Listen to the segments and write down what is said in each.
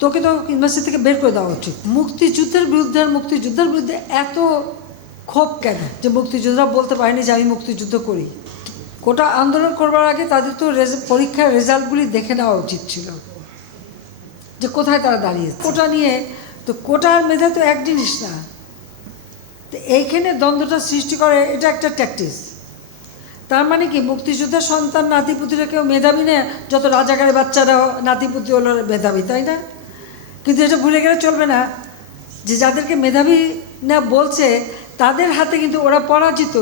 তোকে তো ইউনিভার্সিটি থেকে বের করে দেওয়া উচিত। মুক্তিযুদ্ধের বিরুদ্ধে আর মুক্তিযুদ্ধের বিরুদ্ধে এত ক্ষোভ কেন যে মুক্তিযোদ্ধারা বলতে পারেনি যে আমি মুক্তিযুদ্ধ করি? কোটা আন্দোলন করবার আগে তাদের তো পরীক্ষার রেজাল্টগুলি দেখে নেওয়া উচিত ছিল যে কোথায় তারা দাঁড়িয়েছে। কোটা নিয়ে তো কোটা আর মেধা তো এক জিনিস না, তো এইখানে দ্বন্দ্বটা সৃষ্টি করে, এটা একটা ট্যাকটিস। তার মানে কি মুক্তিযোদ্ধার সন্তান নাতিপুতিরা কেউ মেধাবী নেই, যত রাজাকারের বাচ্চারাও নাতিপুতি হলো মেধাবী, তাই না? কিন্তু এটা ভুলে গেলে চলবে না যে যাদেরকে মেধাবী না বলছে তাদের হাতে কিন্তু ওরা পরাজিত।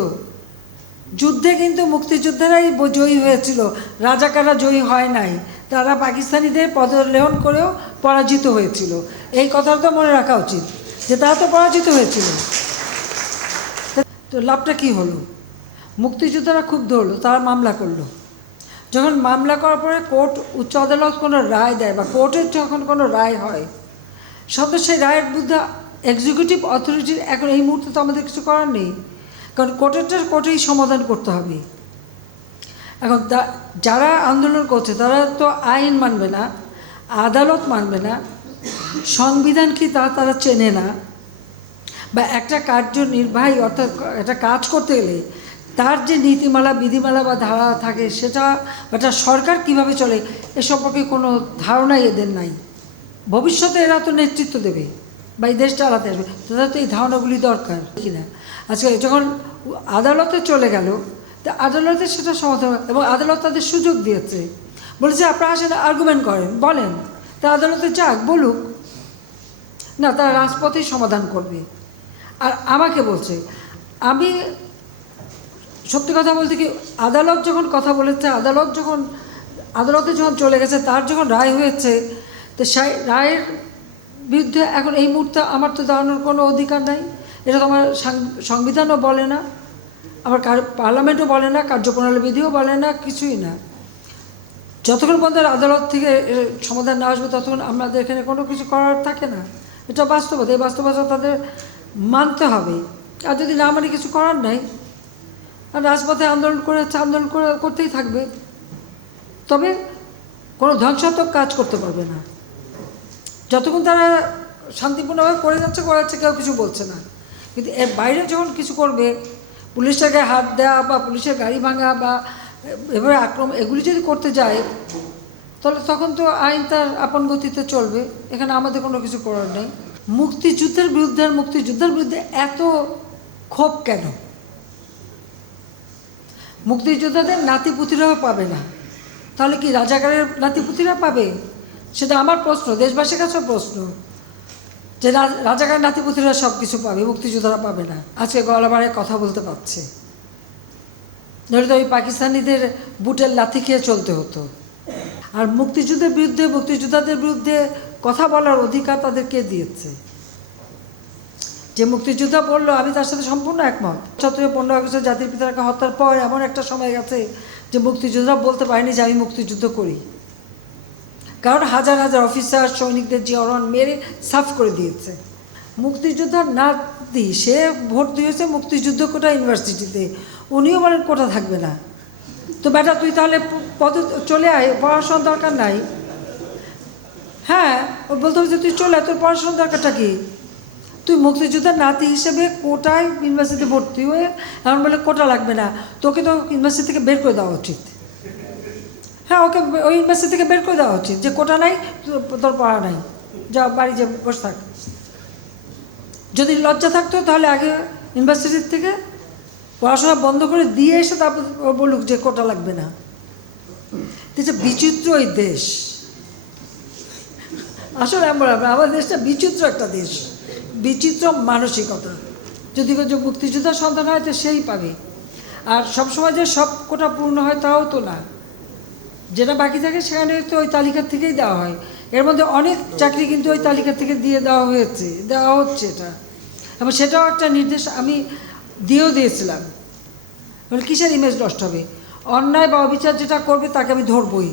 যুদ্ধে কিন্তু মুক্তিযোদ্ধারাই জয়ী হয়েছিল, রাজাকাররা জয়ী হয় নাই। তারা পাকিস্তানিদের পদলেহন করেও পরাজিত হয়েছিল। এই কথাটা তো মনে রাখা উচিত যে তারা তো পরাজিত হয়েছিল। তো লাভটা কী হলো? মুক্তিযোদ্ধারা খুব ধরলো, তারা মামলা করলো। যখন মামলা করার পরে কোর্ট, উচ্চ আদালত কোনো রায় দেয় বা কোর্টের যখন কোনো রায় হয়, সত্য সেই রায়ের বিরুদ্ধে এক্সিকিউটিভ অথরিটির এখন এই মুহূর্তে তো আমাদের কিছু করার নেই, কারণ কোর্টেই সমাধান করতে হবে। এখন যারা আন্দোলন করছে তারা তো আইন মানবে না, আদালত মানবে না, সংবিধান কি তারা চেনে না, বা একটা কার্যনির্বাহী অর্থাৎ একটা কাজ করতে গেলে তার যে নীতিমালা, বিধিমালা বা ধারা থাকে সেটা, বা একটা সরকার কীভাবে চলে এ সম্পর্কে কোনো ধারণাই এদের নাই। ভবিষ্যতে এরা তো নেতৃত্ব দেবে বা এই দেশ চালাতে আসবে, তাদের তো এই ধারণাগুলি দরকার কিনা। আজকে যখন আদালতে চলে গেল, তা আদালতে সেটা সমাধান, এবং আদালত তাদের সুযোগ দিয়েছে, বলেছে আপনারা আসেন আর্গুমেন্ট করেন, বলেন, তা আদালতে যাক, বলুক না, তারা রাজপথেই সমাধান করবে। আর আমাকে বলছে, আমি সত্যি কথা বলতে কি, আদালত যখন কথা বলেছে, আদালতে যখন চলে গেছে, তার যখন রায় হয়েছে, তো সেই রায়ের বিরুদ্ধে এখন এই মুহূর্তে আমার তো দাঁড়ানোর কোনো অধিকার নাই। এটা তো আমার সংবিধানও বলে না, আমার পার্লামেন্টও বলে না, কার্যপ্রণালী বিধিও বলে না, কিছুই না। যতক্ষণ পর্যন্ত আদালত থেকে সমাধান না আসবে ততক্ষণ আমাদের এখানে কোনো কিছু করার থাকে না। এটা বাস্তবতা, এই বাস্তবতা তাদের মানতে হবে। আর যদি না মানে কিছু করার নাই, আর রাজপথে আন্দোলন করতেই থাকবে, তবে কোনো ধ্বংসাত্মক কাজ করতে পারবে না। যতক্ষণ তারা শান্তিপূর্ণভাবে করে যাচ্ছে, কেউ কিছু বলছে না। কিন্তু এর বাইরে যখন কিছু করবে, পুলিশের গায়ে হাত দেওয়া বা পুলিশের গাড়ি ভাঙা বা এভাবে আক্রমণ, এগুলি যদি করতে যায়, তাহলে তখন তো আইন তার আপন গতিতে চলবে, এখানে আমাদের কোনো কিছু করার নেই। মুক্তিযুদ্ধের বিরুদ্ধে আর মুক্তিযুদ্ধের বিরুদ্ধে এত ক্ষোভ কেন? মুক্তিযোদ্ধাদের নাতিপুতিরাও পাবে না, তাহলে কি রাজাকারের নাতিপুতিরা পাবে? সেটা আমার প্রশ্ন, দেশবাসীর কাছেও প্রশ্ন, যে রাজাকারের নাতিপুতিরা সব কিছু পাবে, মুক্তিযোদ্ধারা পাবে না। আজকে গলাবারে কথা বলতে পারছে, নইলে তো ওই পাকিস্তানিদের বুটের লাথি খেয়ে চলতে হতো। আর মুক্তিযুদ্ধের বিরুদ্ধে, মুক্তিযোদ্ধাদের বিরুদ্ধে কথা বলার অধিকার তাদেরকে দিয়েছে। যে মুক্তিযোদ্ধা বললো, আমি তার সাথে সম্পূর্ণ একমত। 15 আগস্টে জাতির পিতাকে হত্যার পর এমন একটা সময় গেছে যে মুক্তিযোদ্ধারা বলতে পারেনি যে আমি মুক্তিযুদ্ধ করি, কারণ হাজার হাজার অফিসার সৈনিকদের জিয়রন মেরে সাফ করে দিয়েছে। মুক্তিযোদ্ধার নাতি, সে ভর্তি হয়েছে মুক্তিযুদ্ধ কোটা ইউনিভার্সিটিতে, উনিও বলেন কোটা থাকবে না। তো বেটা তুই তাহলে চলে আয়, পড়াশোনার দরকার নাই। হ্যাঁ, ও বলতে হবে যে তুই চলে আয়, তোর পড়াশোনার দরকারটা কি? তুই মুক্তিযোদ্ধার নাতি হিসেবে কোটায় ইউনিভার্সিটিতে ভর্তি হয়ে এমন বলে কোটা লাগবে না, তোকে তো ইউনিভার্সিটি থেকে বের করে দেওয়া উচিত। হ্যাঁ, ওকে ওই ইউনিভার্সিটি থেকে বের করে দেওয়া উচিত, যে কোটা নাই, তোর পড়া নাই, যা বাড়ি যে বসে থাক। যদি লজ্জা থাকতো তাহলে আগে ইউনিভার্সিটির থেকে পড়াশোনা বন্ধ করে দিয়ে এসে তারপর বলুক যে কোটা লাগবে না। এটা বিচিত্র এই দেশ, আসলে আমার দেশটা বিচিত্র একটা দেশ, বিচিত্র মানসিকতা। যদি মুক্তিযোদ্ধার সন্তান হয় তো সেই পাবে, আর সবসময় যে সব কোটা পূর্ণ হয় তাও তো না। যেটা বাকি থাকে সেখানে তো ওই তালিকার থেকেই দেওয়া হয়। এর মধ্যে অনেক চাকরি কিন্তু ওই তালিকা থেকে দেওয়া হচ্ছে এটা, এবং সেটাও একটা নির্দেশ আমি দিয়েছিলাম। মানে কিসের ইমেজ নষ্ট হবে? অন্যায় বা অবিচার যেটা করবে তাকে আমি ধরবই।